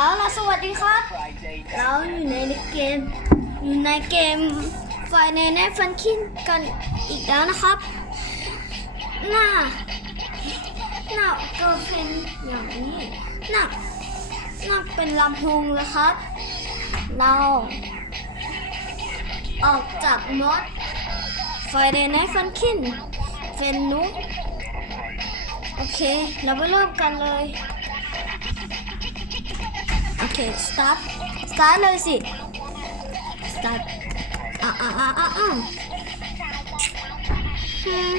เอาล่ะสวัสดีครับ เราอยู่ในเกม อยู่ในเกมไฟในแนฟันคินกันอีกแล้วนะครับ หน้า หน้าก็เป็นอย่างนี้หน้าหน้าเป็นลำโพงเลยครับ เรา ออกจากมดไฟในแนฟันคินเป็นนุกโอเค เราไปเริ่มกันเลย โอเค start start เลยสิ start อะอะอะอะอะอืม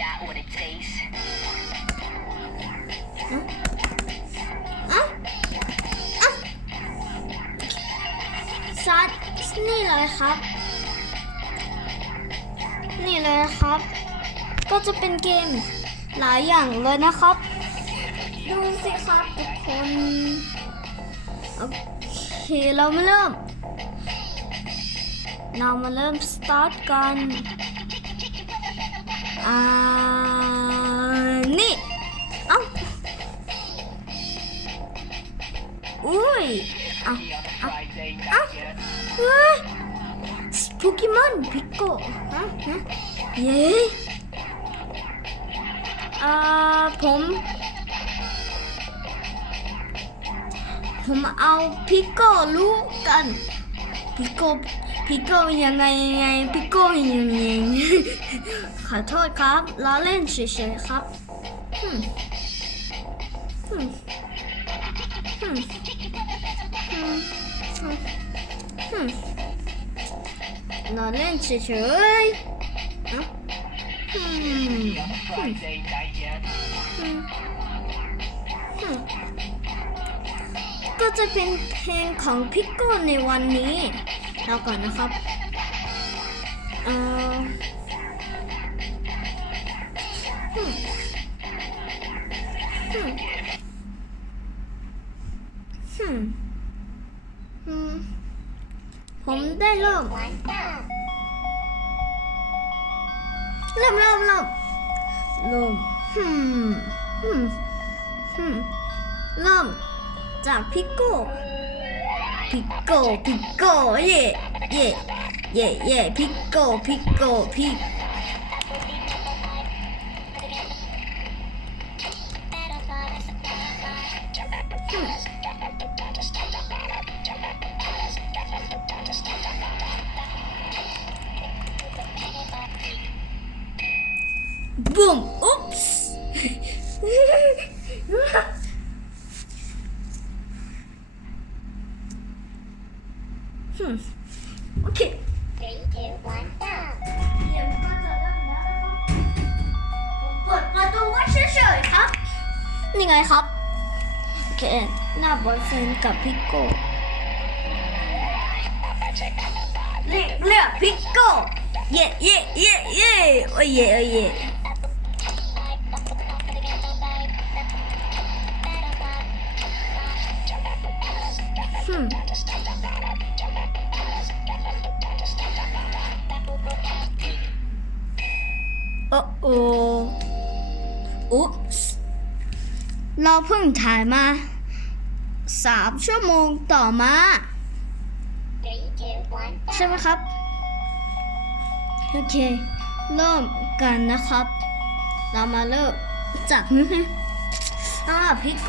Got what it takes. อะอะ start นี่เลยครับ นี่เลยนะครับ ก็จะเป็นเกมหลายอย่างเลยนะครับ ดูสิครับทุกคน โอเคเรามาเริ่ม เรามาเริ่ม start กันอ่านี่ เอ้าอุ้ยเอ้าเอ้า Friday เอ้าเฮ้ยโปเกมอนพิกโกฮะฮะเย้อ่าผม ผมเอาพิกโกรู้กันพิกโกพิกโกยังไงยังไงพิกโกยังไงขอโทษครับล้อเล่นเฉยๆครับอืมอืมอืมอืมอืมอืมล้อเล่นเฉยๆ ก็จะเป็นเพลงของพิกโก้ในวันนี้เราก่อนนะครับเอ่ออืมอืมอืมอืมผมได้เริ่มเริ่มเริ่มเริ่มเริ่มฮึมฮึมฮึมเริ่ม จากพิกโก้พิกโก้พิกโก้เย่เย่เย่เย่พิก โก้พิกโก้พิกฮึมบูมอุ๊ปส์ฮึมโอเค Three, two, one, go. เกมก็จะเริ่มแล้วนะครับผมเปิดประตูไว้เฉยๆครับ นี่ไงครับ โอเค หน้าบอยเฟนกับพิกโก้เรียกเรียกพิกโก้เย่เย่เย่เย่โอ้ยเย่โอ้ยเย่ฮึ โอ้โออุ๊ปส์เราเพิ่งถ่ายมาสามชั่วโมงต่อมา Three, two, one, ใช่ไหมครับ โอเค เริ่มกันนะครับ เรามาเริ่มจากอ่าพิกโก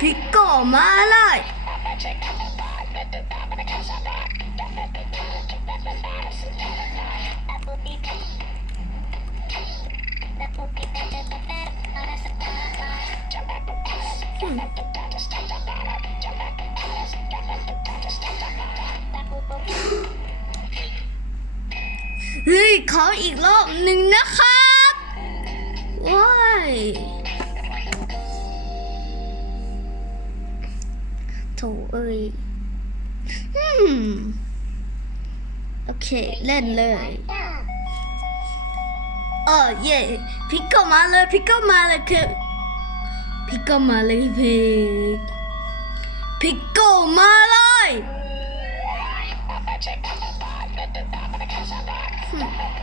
พิกโกมาเลย เฮ้ยขออีกรอบหนึ่งนะครับว้ายโถเอ้ยอืมโอเค เล่นเลย go. เออเย่พิกกอร์มาเลยพิกกอร์มาเลยคือพิกกอร์มาเลยพิกพิกกอร์มาเลย หึ